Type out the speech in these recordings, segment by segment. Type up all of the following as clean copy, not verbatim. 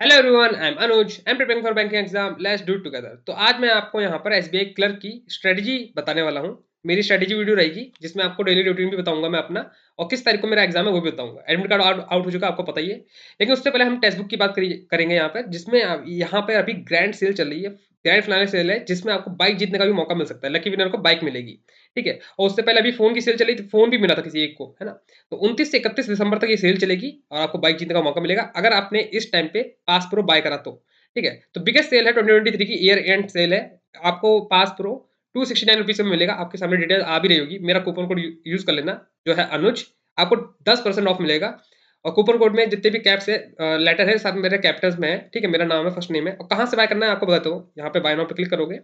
Hello everyone, I am Anuj. I am preparing for banking exam. Let's do it together. तो आज मैं आपको यहाँ पर एसबीआई क्लर्क की स्ट्रेटजी बताने वाला हूँ। मेरी स्ट्रेटजी वीडियो रहेगी जिसमें आपको डेली रूटीन भी बताऊंगा मैं अपना, और किस तारीख को मेरा एग्जाम है वो भी बताऊंगा। एडमिट कार्ड आउट हो चुका है, आपको पता ही है। लेकिन उससे पहले हम टेक्स्ट बुक की बात करेंगे यहाँ पर, जिसमें यहाँ पर अभी ग्रैंड सेल चल रही है। ग्रैंड फिनाले सेल है जिसमें आपको बाइक जीतने का भी मौका मिल सकता है। लकी विनर को बाइक मिलेगी। ठीक है। और उससे पहले अभी फोन की सेल चली थी, फोन भी मिला था किसी एक को, है ना। तो 29 से 31 दिसंबर तक ये सेल चलेगी और आपको बाइक जीतने का मौका मिलेगा अगर आपने इस टाइम पे पास प्रो बाय करा तो। ठीक है। तो बिगेस्ट सेल है 2023 की, ईयर एंड सेल है। आपको पास प्रो 269 रुपीज में मिलेगा। आपके सामने डिटेल आ भी रही होगी। मेरा कूपन कोड यूज कर लेना, जो है अनुज। आपको 10% ऑफ मिलेगा। और कूपन कोड में जितने भी कैप्स है, लेटर है, सब मेरे कैपिटल्स में है। ठीक है। मेरा नाम है, फर्स्ट नेम है। और कहाँ से बाय करना है आपको बताता हूँ। यहाँ पे बाय नाउ पे क्लिक करोगे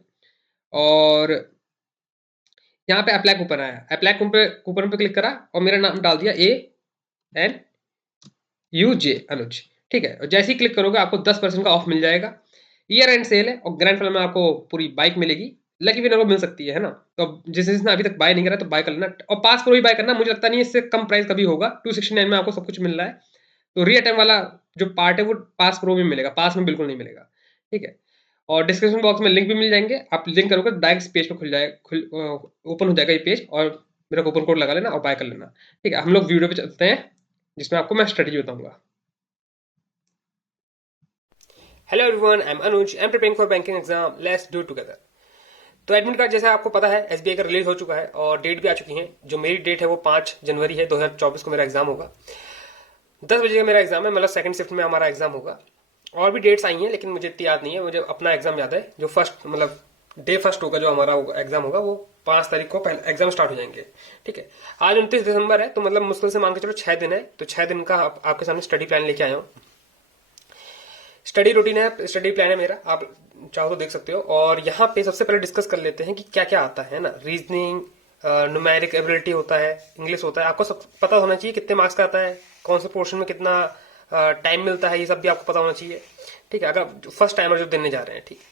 और यहाँ पे अप्लाई कूपन आया। अप्लाई कूपन पे क्लिक करा और मेरा नाम डाल दिया ANUJ, अनुज। ठीक है। और जैसे ही क्लिक करोगे आपको 10% का ऑफ मिल जाएगा। ईयर एंड सेल है और ग्रैंड फिनाले में आपको पूरी बाइक मिलेगी। लकी विनर को मिल सकती है ना। तो जिसने अभी तक बाय नहीं करा तो बाय कर लेना। और पास प्रो ही बाय करना, मुझे लगता नहीं है इससे कम प्राइस कभी होगा। 269 में आपको सब कुछ मिल रहा है। तो री अटेम वाला जो पार्ट है वो पास प्रो में मिलेगा, पास में बिल्कुल नहीं मिलेगा। ठीक है। और डिस्क्रिप्शन बॉक्स में लिंक भी मिल जाएंगे। आप लिंक करोगे डायरेक्ट पेज पे खुल जाए, ओपन हो जाएगा ये पेज। और मेरा कूपन कोड लगा लेना और बाय कर लेना। ठीक है। हम लोग वीडियो पे चलते हैं जिसमें आपको मैं स्ट्रेटजी बताऊंगा। Hello everyone, I am Anuj. I am preparing for banking exam. Let's do together. तो एडमिट कार्ड जैसे आपको पता है एसबीआई का रिलीज हो चुका है और डेट भी आ चुकी है। जो मेरी डेट है वो 5 जनवरी है 2024 को मेरा एग्जाम होगा। 10 बजे का मेरा एग्जाम है, मतलब सेकंड शिफ्ट में हमारा एग्जाम होगा। और भी डेट्स आई हैं लेकिन मुझे इतनी याद नहीं है। मुझे अपना एग्जाम याद है, जो फर्स्ट मतलब डे फर्स्ट होगा, जो हमारा एग्जाम होगा वो 5 तारीख को पहले एग्जाम स्टार्ट हो जाएंगे। ठीक है। आज 29 दिसंबर है, तो मतलब मुश्किल से मान के चलो 6 दिन है। तो 6 दिन का आपके सामने स्टडी प्लान लेके आया हूँ। स्टडी रूटीन है, स्टडी प्लान है मेरा, आप चाहो तो देख सकते हो। और यहाँ पे सबसे पहले डिस्कस कर लेते हैं कि क्या क्या आता है ना। रीजनिंग, न्यूमेरिक एबिलिटी होता है, इंग्लिश होता है। आपको सब पता होना चाहिए कितने मार्क्स का आता है, कौन से पोर्शन में कितना टाइम मिलता है, ये सब भी आपको पता होना चाहिए। ठीक है, अगर फर्स्ट टाइमर जो देने जा रहे हैं। ठीक है।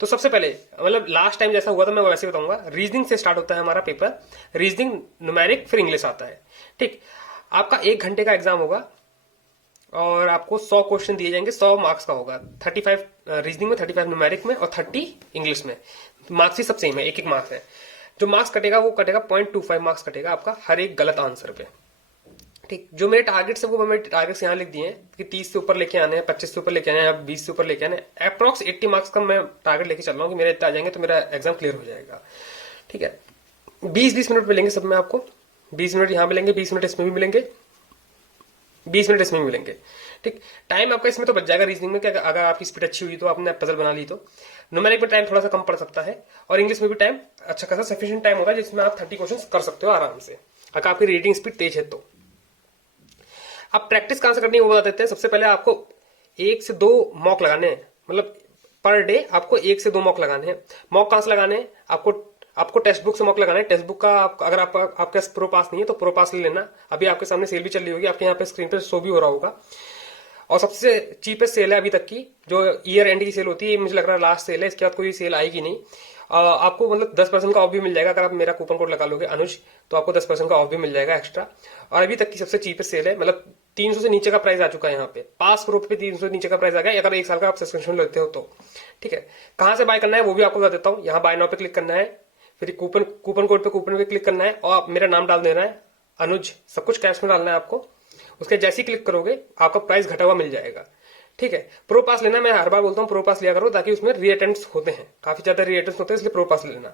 तो सबसे पहले मतलब लास्ट टाइम जैसा हुआ था मैं वैसे बताऊंगा। रीजनिंग से स्टार्ट होता है हमारा पेपर। रीजनिंग, न्यूमेरिक, फिर इंग्लिश आता है। ठीक। आपका 1 घंटे का एग्जाम होगा और आपको 100 क्वेश्चन दिए जाएंगे। 100 मार्क्स का होगा। 35 रीजनिंग में, 35 न्यूमेरिक में और 30 इंग्लिश में। मार्क्स ही सब सेम है, एक एक मार्क्स है। जो मार्क्स कटेगा वो कटेगा 0.25 मार्क्स कटेगा आपका हर एक गलत आंसर पे। ठीक। जो मेरे टारगेट्स है वो मैंने टारगेट्स यहाँ लिख दिए हैं कि 30 से ऊपर लेके आने हैं, 25 से ऊपर लेके आने हैं, या 20 से ऊपर लेके आने हैं। अप्रॉक्स 80 मार्क्स का मैं टारगेट लेके चल रहा हूँ कि मेरे इतने आ जाएंगे तो मेरा एग्जाम क्लियर हो जाएगा। ठीक है। 20-20 मिनट मिलेंगे सब में आपको। 20 मिनट यहाँ मिलेंगे, 20 मिनट इसमें भी मिलेंगे, 20 मिनट इसमें भी मिलेंगे। ठीक। टाइम आपका इसमें तो बच जाएगा रीजनिंग में कि अगर आपकी स्पीड अच्छी हुई तो आपने पजल बना ली तो। न्यूमेरिक में टाइम थोड़ा सा कम पड़ सकता है और इंग्लिश में भी टाइम अच्छा खासा सफिशिएंट टाइम होगा जिसमें आप 30 क्वेश्चन कर सकते हो आराम से, अगर आपकी रीडिंग स्पीड तेज है तो। अब प्रैक्टिस कहां से करनी है वो बता देते हैं। सबसे पहले आपको 1 से 2 मॉक लगाने हैं, मतलब पर डे आपको 1 से 2 मॉक लगाने हैं। मॉक कहां से लगाने हैं? आपको टेक्स्ट बुक से मॉक लगाना है। टेक्स्ट बुक का अगर आपके पास प्रो पास नहीं है तो प्रो पास ले लेना। अभी आपके सामने सेल भी चल रही होगी, आपके यहाँ पे स्क्रीन पे शो भी हो रहा होगा। और सबसे चीपेस्ट सेल है अभी तक की, जो ईयर एंड की सेल होती है, मुझे लग रहा है लास्ट सेल है। इसके बाद कोई सेल आएगी नहीं। आपको मतलब 10% का ऑफ भी मिल जाएगा अगर आप मेरा कूपन कोड लगा लोगे अनुज, तो आपको 10% का ऑफ भी मिल जाएगा एक्स्ट्रा। और अभी तक की सबसे चीपेस्ट सेल है, मतलब 300 से नीचे का प्राइस आ चुका है यहाँ पे। पास प्रो पे 300 से नीचे का प्राइस आ गया अगर 1 साल का आप सब्सक्रिप्शन लेते हो तो। ठीक है। कहां से बाय करना है वो भी आपको बता देता हूँ। यहाँ बाय नाउ पे क्लिक करना है, फिर कूपन कोड पे कूपन पे क्लिक करना है और मेरा नाम डाल देना है अनुज। सब कुछ कैश में डालना है आपको। उसके जैसे ही क्लिक करोगे आपका प्राइस घटा हुआ मिल जाएगा। ठीक है। प्रो पास लेना, मैं हर बार बोलता हूँ प्रो पास लिया करो ताकि उसमें री अटेम्प्ट्स होते हैं, काफी ज्यादा री अटेम्प्ट्स होते हैं, इसलिए प्रो पास ले लेना।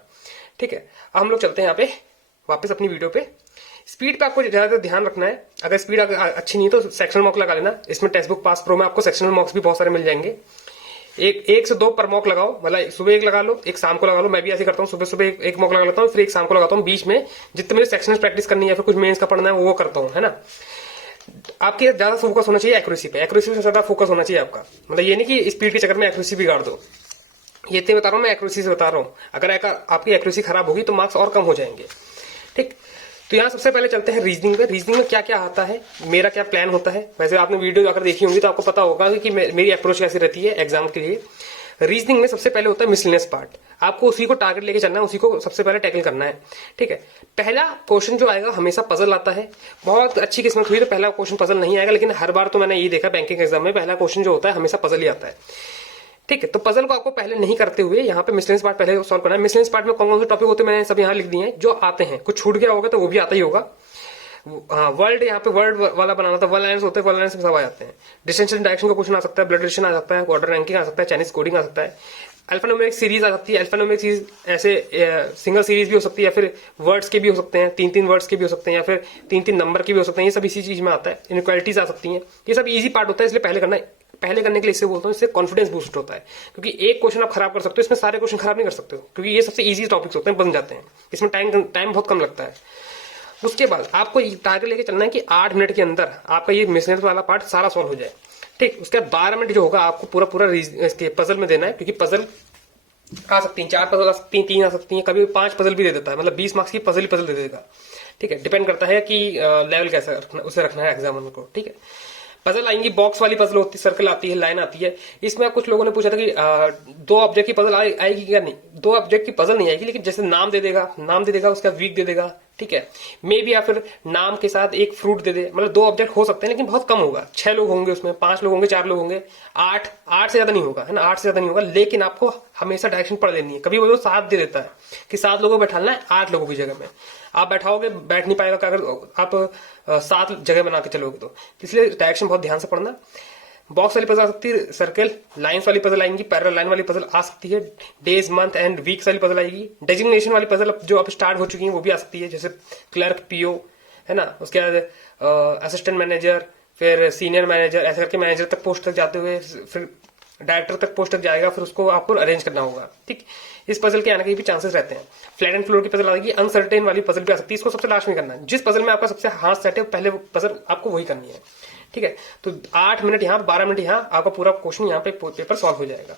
ठीक है। अब हम लोग चलते हैं यहाँ पे वापस अपनी वीडियो पे। स्पीड पे आपको ज्यादा ध्यान रखना है। अगर स्पीड अच्छी नहीं तो सेक्शनल मॉक लगा लेना। इसमें टेक्स्ट बुक पास प्रो में आपको सेक्शनल मॉक्स भी बहुत सारे मिल जाएंगे। 1 से 2 पर मॉक लगाओ, मतलब सुबह 1 लगा लो, एक शाम को लगा लो। मैं भी ऐसे करता हूँ, सुबह सुबह एक मॉक लगा लेता हूँ, फिर एक शाम को लगाता हूँ। बीच में जितने मुझे सेक्शनल प्रैक्टिस करनी है, फिर कुछ मेंस का पढ़ना है वो करता हूँ, है ना। आपके ज्यादा फोकस होना चाहिए एक्यूरेसी पे। एक्यूरेसी पे ज्यादा फोकस होना चाहिए आपका। मतलब ये नहीं कि स्पीड के चक्कर में एक्यूरेसी बिगाड़ दो। ये तो बता रहा हूँ, मैं एक्यूरेसी से बता रहा हूँ। अगर आपकी एक्यूरेसी खराब होगी तो मार्क्स और कम हो जाएंगे। ठीक। तो यहाँ सबसे पहले चलते हैं रीजनिंग पे। रीजनिंग में क्या क्या आता है, मेरा क्या प्लान होता है। वैसे आपने वीडियो अगर देखी होंगी तो आपको पता होगा कि मेरी अप्रोच कैसी रहती है एग्जाम के लिए। रीजनिंग में सबसे पहले होता है मिसलेनियस पार्ट, आपको उसी को टारगेट लेके चलना है, उसी को सबसे पहले टैकल करना है। ठीक है, पहला क्वेश्चन जो आएगा हमेशा पजल आता है। बहुत अच्छी किस्मत हुई तो पहला क्वेश्चन पजल नहीं आएगा, लेकिन हर बार तो मैंने यही देखा बैंकिंग एग्जाम में पहला क्वेश्चन जो होता है हमेशा पजल ही आता है। ठीक है, तो पजल को आपको पहले नहीं करते हुए यहाँ पे मिसलेनियस पार्ट पहले सॉल्व करना है। मिसलेनियस पार्ट में कौन कौन से टॉपिक होते हैं मैंने सब यहाँ लिख दिए हैं, जो आते हैं। कुछ छूट गया होगा तो वो भी आता ही होगा। हाँ, वर्ल्ड यहाँ पे वर्ल्ड वाला बनाना था, वर्ल्ड लाइन्स होते हैं, वर्ल्ड लाइन्स में सब आ जाते हैं। डिस्टेंस एंड डायरेक्शन का क्वेश्चन आ सकता है, ब्लड रिलेशन आ सकता है, वाटर रैंकिंग आ सकता है, चाइनीज कोडिंग आ सकता है, अल्फान्यूमेरिक सीरीज आ सकती है। अल्फान्यूमेरिक सीरीज ऐसे सिंगल सीरीज भी हो सकती है, या फिर वर्ड्स के भी हो सकते हैं, 3-3 वर्ड्स के भी हो सकते हैं, या फिर 3-3 नंबर के भी हो सकते हैं। ये सब इसी चीज में आता है। इनक्वालिटीज आ सकती हैं, ये सब इजी पार्ट होता है, इसलिए पहले करने के लिए इससे बोलता हूँ, इससे कॉन्फिडेंस बूस्ट होता है। क्योंकि एक क्वेश्चन आप खराब कर सकते हो, इसमें सारे क्वेश्चन खराब नहीं कर सकते हो, क्योंकि ये सबसे इजी टॉपिक्स होते हैं, बन जाते हैं। इसमें टाइम बहुत कम लगता है। उसके बाद आपको टारगेट लेके चलना है कि 8 मिनट के अंदर आपका ये मिसलेनियस वाला पार्ट सारा सॉल्व हो जाए। ठीक, उसके बाद 12 मिनट जो होगा आपको पूरा इसके पजल में देना है, क्योंकि पजल आ सकती है, 4 पजल आ सकती है, 3 आ सकती है, कभी 5 पजल भी दे देता है, मतलब 20 मार्क्स की पजल ही पजल दे देगा। ठीक है, डिपेंड करता है कि लेवल कैसा रखना, उसे रखना है एग्जामिनर को। ठीक है, पजल आएंगी, बॉक्स वाली पजल होती है, सर्कल आती है, लाइन आती है। इसमें कुछ लोगों ने पूछा था कि 2 ऑब्जेक्ट की पजल आएगी क्या? नहीं, 2 ऑब्जेक्ट की पजल नहीं आएगी, लेकिन जैसे नाम दे देगा, उसका वीक दे देगा। ठीक है, मे बी या फिर नाम के साथ एक फ्रूट दे दे, मतलब 2 ऑब्जेक्ट हो सकते हैं, लेकिन बहुत कम होगा। 6 लोग होंगे उसमें, 5 लोग होंगे, 4 लोग होंगे, 8 से ज्यादा नहीं होगा, है ना, 8 से ज्यादा नहीं होगा। लेकिन आपको हमेशा डायरेक्शन पढ़ लेनी है। कभी वो 7 दे देता है कि 7 लोगों को बैठाना है 8 लोगों की जगह में, आप बैठाओगे, बैठ नहीं पाएगा अगर आप 7 जगह बना के चलोगे तो। इसलिए डायरेक्शन बहुत ध्यान से पढ़ना। बॉक्स वाली पजल आ सकती है, सर्कल लाइंस वाली पजल आएंगी, पैरेलल लाइन वाली पजल आ सकती है, डेज मंथ एंड वीक्स वाली पजल आएगी। डेजिग्नेशन वाली पजल जो अब स्टार्ट हो चुकी है वो भी आ सकती है, जैसे क्लर्क, पीओ, है ना, उसके बाद असिस्टेंट मैनेजर, फिर सीनियर मैनेजर, ऐसे करके मैनेजर तक पोस्ट तक जाते हुए फिर डायरेक्टर तक पोस्ट तक जाएगा, फिर उसको आपको अरेंज करना होगा। ठीक, इस पजल के आने के भी चांसेस रहते हैं। फ्लैट एंड फ्लोर की पजल आएगी, अनसर्टेन वाली पजल भी आ सकती है, इसको सबसे लास्ट में करना है। जिस पजल में आपका सबसे हाथ सेट है पहले पजल आपको वही करनी है। ठीक है, तो 8 मिनट यहाँ, 12 मिनट यहाँ, आपका पूरा क्वेश्चन यहाँ पे पेपर सॉल्व हो जाएगा।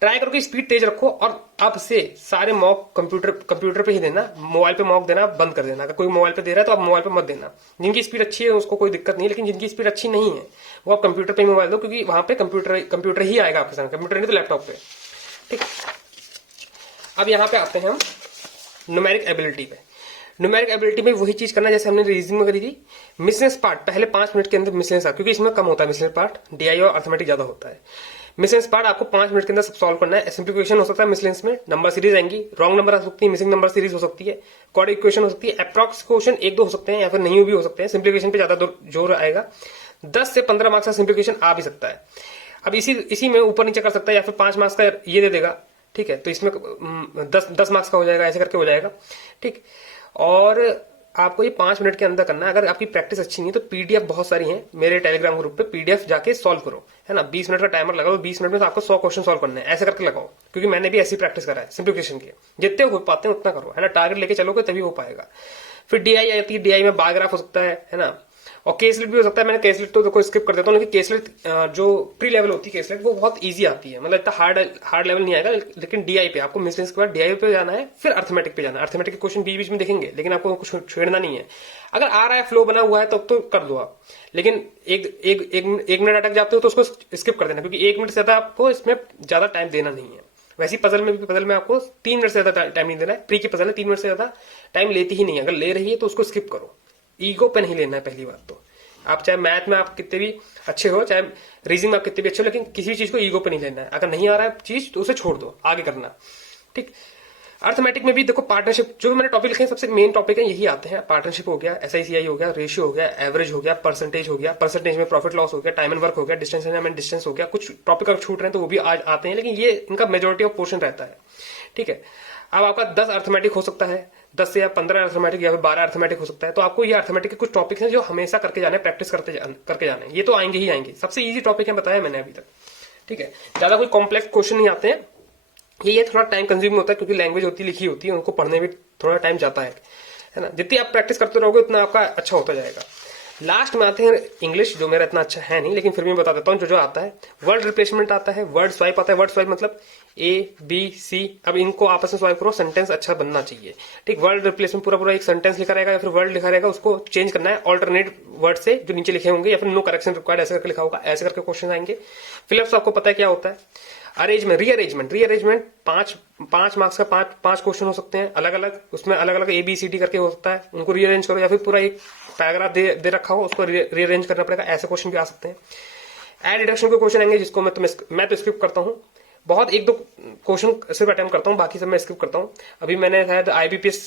ट्राई करो कि स्पीड तेज रखो, और अब से सारे मॉक कंप्यूटर पे ही देना, मोबाइल पे मॉक देना बंद कर देना। अगर कोई मोबाइल पे दे रहा है तो आप मोबाइल पे मत देना। जिनकी स्पीड अच्छी है उसको कोई दिक्कत नहीं है, लेकिन जिनकी स्पीड अच्छी नहीं है वो आप कंप्यूटर पे मोबाइल दो, क्योंकि वहां पे कंप्यूटर ही आएगा आपके सामने, कंप्यूटर नहीं तो लैपटॉप पे। ठीक, अब यहाँ पे आते हैं हम न्यूमेरिक एबिलिटी पे। न्यूमेरिक एबिलिटी में वही चीज करना जैसे हमने रीजनिंग में करी थी। मिसलेनियस पार्ट पहले 5 मिनट के अंदर मिसलेनियस, क्योंकि इसमें कम होता है मिसलेनियस पार्ट, डीआई और अर्थमेटिक ज्यादा होता है। मिसलेनियस पार्ट आपको 5 मिनट के अंदर सब सॉल्व करना है। सिंप्लीफिकेशन हो सकता है मिसलेनियस में, नंबर सीरीज आएंगी, रॉन्ग नंबर आ सकती है, मिसिंग नंबर सीरीज हो सकती है, क्वाड इक्वेशन हो सकती है, अप्रॉक्स क्वेश्चन 1-2 हो सकते हैं, या फिर नहीं भी हो सकते हैं। सिंप्लीफिकेशन पे ज्यादा जोर आएगा। 10 से 15 मार्क्स का सिंप्लीफिकेशन आ भी सकता है। अब इसी में ऊपर नीचे कर सकता है, या फिर 5 मार्क्स का ये दे देगा। ठीक है, तो इसमें 10 मार्क्स का हो जाएगा, ऐसे करके हो जाएगा। ठीक, और आपको ये 5 मिनट के अंदर करना है। अगर आपकी प्रैक्टिस अच्छी नहीं है तो पीडीएफ बहुत सारी हैं मेरे टेलीग्राम ग्रुप पे, पीडीएफ जाके सॉल्व करो, है ना। 20 मिनट का टाइमर लगाओ, 20 मिनट में तो आपको 100 क्वेश्चन सॉल्व करने हैं, ऐसे करके लगाओ, क्योंकि मैंने भी ऐसी प्रैक्टिस करा है सिंप्लीफिकेशन की। जितने हो पाते हैं उतना करो, है ना, टारगेट लेके चलोगे तभी हो पाएगा। फिर डीआई आती है, डीआई में बार ग्राफ हो सकता है ना, और केसलेट भी हो सकता है। मैंने केसलेट तो देखो स्किप कर देता हूँ, लेकिन केसलेट जो प्री लेवल होती है केसलेट वो बहुत इजी आती है, मतलब इतना हार्ड लेवल नहीं आएगा। लेकिन डीआई पे आपको मिसलेनियस के बाद डीआई पे जाना है, फिर अर्थमेटिक पे जाना है। अर्थमेटिक के क्वेश्चन बीच बीच में देखेंगे, लेकिन आपको कुछ छेड़ना नहीं है। अगर आ रहा है, फ्लो बना हुआ है, तब तो कर दो आप, लेकिन एक मिनट अटक जाते हो तो उसको स्किप कर देना, क्योंकि 1 मिनट से ज्यादा आपको इसमें ज्यादा टाइम देना नहीं है। वैसी पजल में आपको 3 मिनट से ज्यादा टाइम नहीं देना है। प्री की पजल है, 3 मिनट से ज्यादा टाइम लेती ही नहीं है। अगर ले रही है तो उसको स्किप करो, ईगो पे नहीं लेना है पहली बात तो। आप चाहे मैथ में आप कितने भी अच्छे हो, चाहे रीजनिंग में आप कितने भी अच्छे हो, लेकिन किसी चीज को ईगो पे नहीं लेना है। अगर नहीं आ रहा है चीज तो उसे छोड़ दो, आगे करना। ठीक, अर्थमेटिक में भी देखो पार्टनरशिप, जो मैंने टॉपिक लिखे हैं सबसे मेन टॉपिक है यही आते हैं। पार्टनरशिप हो गया, SICI हो गया, रेशियो हो गया, एवरेज हो गया, परसेंटेज हो गया, परसेंटेज में प्रॉफिट लॉस हो गया, टाइम एंड वर्क हो गया, डिस्टेंस एंड डिस्टेंस हो गया। कुछ टॉपिक अगर छूट रहे हैं तो वो भी आज आते हैं, लेकिन ये इनका मेजोरिटी ऑफ पोर्शन रहता है। ठीक है, अब आपका 10 अर्थमेटिक हो सकता है, 10 से या 15 अर्थमेटिक या फिर 12 अर्थमेटिक हो सकता है। तो आपको ये अर्थमेटिक के कुछ टॉपिक हैं जो हमेशा करके जाने, प्रैक्टिस करके जाने। ये तो आएंगे ही आएंगे, सबसे इजी टॉपिक है बताया मैंने अभी तक। ठीक है, ज्यादा कोई कॉम्प्लेक्स क्वेश्चन नहीं आते हैं। ये थोड़ा टाइम कंज्यूमिंग होता है, क्योंकि लैंग्वेज होती लिखी होती है, उनको पढ़ने में थोड़ा टाइम जाता है ना। जितनी आप प्रैक्टिस करते रहोगे उतना आपका अच्छा होता जाएगा। लास्ट में आते हैं इंग्लिश, जो मेरा इतना अच्छा है नहीं, लेकिन फिर भी मैं बता देता हूँ जो आता है। वर्ड रिप्लेसमेंट आता है, वर्ड स्वाइप आता है। वर्ड स्वाइप मतलब ABC, अब इनको आपस में स्वाइप करो, सेंटेंस अच्छा बनना चाहिए। ठीक, वर्ड रिप्लेसमेंट पूरा पूरा एक सेंटेंस लिखा रहेगा या फिर वर्ड लिखा रहेगा, उसको चेंज करना है ऑल्टरनेट वर्ड से जो नीचे लिखे होंगे, या फिर नो करेक्शन रिक्वायर्ड ऐसे करके लिखा होगा, ऐसे करके क्वेश्चन आएंगे। फिलअप्स आपको पता है क्या होता है। अरेंजमेंट, रीअरेंजमेंट 5 मार्क्स का 5 क्वेश्चन हो सकते हैं अलग अलग, उसमें अलग अलग ABCD करके हो सकता है, उनको रीअरेंज करो, या फिर पूरा एक पैराग्राफ दे रखा हो उसको रीअरेंज करना पड़ेगा, ऐसे क्वेश्चन भी आ सकते हैं। एड डिडक्शन के क्वेश्चन आएंगे जिसको मैं तो स्किप करता हूँ, बहुत 1-2 क्वेश्चन सिर्फ अटेम्प्ट करता हूँ, बाकी सब मैं स्किप करता हूँ। अभी मैंने शायद IBPS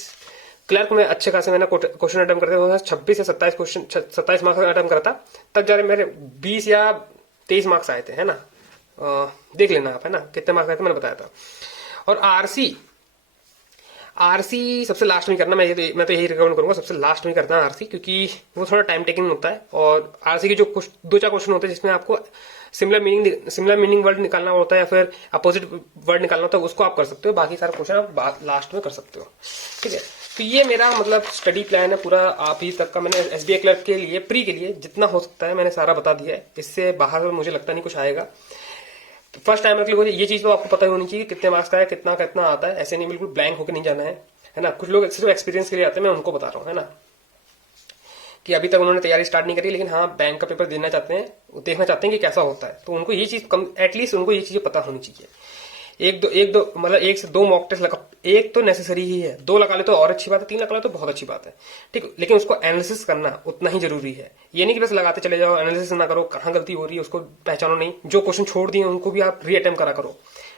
क्लर्क में अच्छे खासे मैंने क्वेश्चन अटेम्प्ट करते 26 या 27 क्वेश्चन 27 मार्क्स का अटेम्प्ट करता, तब जा रहे मेरे 20 या 23 मार्क्स आए थे, है ना। देख लेना आप, है ना, कितने मार्क्स आए थे मैंने बताया था। और आरसी सबसे लास्ट में करना, मैं तो यही रिकमेंड करूंगा सबसे लास्ट में करना आरसी, क्योंकि वो थोड़ा टाइम टेकिंग होता है। और आरसी के जो 2-4 क्वेश्चन होते हैं जिसमें आपको सिमिलर मीनिंग वर्ड निकालना होता है या फिर अपोजिट वर्ड निकालना होता है, उसको आप कर सकते हो, बाकी सारे क्वेश्चन आप लास्ट में कर सकते हो। ठीक है, तो ये मेरा मतलब स्टडी प्लान है पूरा अभी तक का। मैंने SBI क्लर्क के लिए प्री के लिए जितना हो सकता है मैंने सारा बता दिया है, इससे बाहर मुझे लगता नहीं कुछ आएगा। तो फर्स्ट टाइम के लिए ये चीज तो आपको पता होनी चाहिए कितने मार्क्स का है, कितना कितना आता है, ऐसे नहीं बिल्कुल ब्लैंक होकर नहीं जाना है ना। कुछ लोग सिर्फ एक्सपीरियंस के लिए आते हैं, मैं उनको बता रहा हूँ, है ना, कि अभी तक उन्होंने तैयारी स्टार्ट नहीं करी, लेकिन हाँ बैंक का पेपर देना चाहते हैं, देखना चाहते हैं कि कैसा होता है, तो उनको ये चीज एटलीस्ट उनको ये चीजें पता होनी चाहिए। एक दो मतलब 1 से 2 मॉक टेस्ट लगा, एक तो नेसेसरी ही है, 2 लगा ले तो और अच्छी बात है, 3 लगा ले तो बहुत अच्छी बात है। ठीक, लेकिन उसको एनालिसिस करना उतना ही जरूरी है। ये नहीं कि बस लगाते चले जाओ, एनालिसिस ना करो, कहाँ गलती हो रही है उसको पहचानो नहीं, जो क्वेश्चन छोड़ दिए उनको भी आप रीअटेम्प्ट करा करो।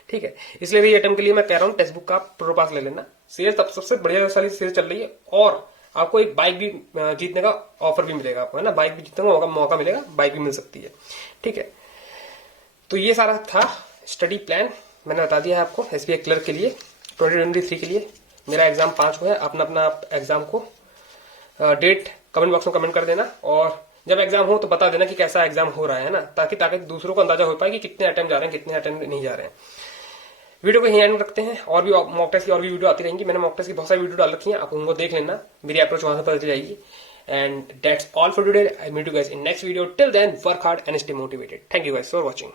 ठीक है, इसलिए रीअटेम्प्ट के लिए मैं कह रहा हूँ टेक्स्ट बुक का प्रो पास ले लेना। सेल तब सबसे बढ़िया सारी सेल चल रही है, और आपको एक बाइक भी जीतने का ऑफर भी मिलेगा आपको, है ना, बाइक भी जीतने का मौका मिलेगा, बाइक भी मिल सकती है। ठीक है, तो ये सारा था स्टडी प्लान, मैंने बता दिया है आपको SBI क्लर्क के लिए 2023 के लिए। मेरा एग्जाम 5 को है, अपना अपना एग्जाम को डेट कमेंट बॉक्स में कमेंट कर देना, और जब एग्जाम हो तो बता देना कि कैसा एग्जाम हो रहा है ना, ताकि दूसरों को अंदाजा हो पाए कि कितने अटेम्प्ट जा रहे हैं, कितने अटेम्प्ट नहीं जा रहे हैं। वीडियो को यहीं एंड रखते हैं, और भी मॉक टेस्ट की और भी वीडियो आती रहेंगी। मैंने मॉक टेस्ट की बहुत सारी वीडियो डाल रखी है, आप उनको देख लेना, मेरी अप्रोच वहां से पता चल जाएगी। And that's all for today, I meet you guys in next video. Till then work hard and stay motivated. Thank you guys for watching.